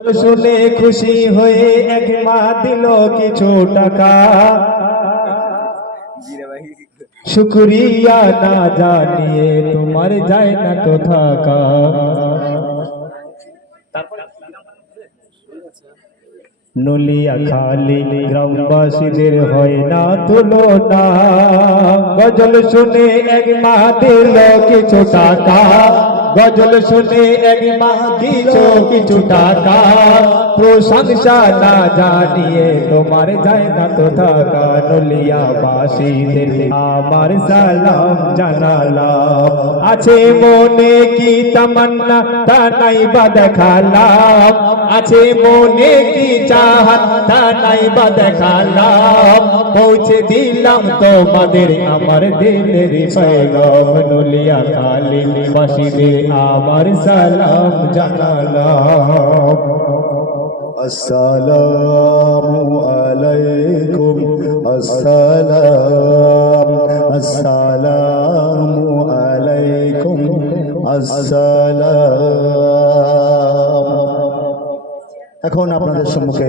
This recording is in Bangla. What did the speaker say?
শুনে খুশি হয়ে এক মা দিল কিছু টাকা, শুকরিয়া না জানিয়ে তোমার যায় না তো থাকা। নলিয়া খালি গ্রামবাসীদের হয় না তুলনা, গজল শুনে এক মা দিল কিছু টাকা, গজল শুনে এক মা দিল কিছু টাকা, প্রশংসা না জানিয়ে তোমার যায় না তো থাকা। নলিয়া বাসীদের আমার সালাম জানালাম, আছে মনে কি তামান্না তা নাই বা দেখালাম, আছে মনে কি চাহাত তা নাই বা দেখালাম, পৌঁছে দিলাম তোমাদের আমার দিলের पैगाम। নলিয়া খালি বাসীদের আমার সালাম জানালাম। আসসালামু আলাইকুম, আসসালাম, আসসালামু আলাইকুম, আসসালাম। এখন আপনাদের সম্মুখে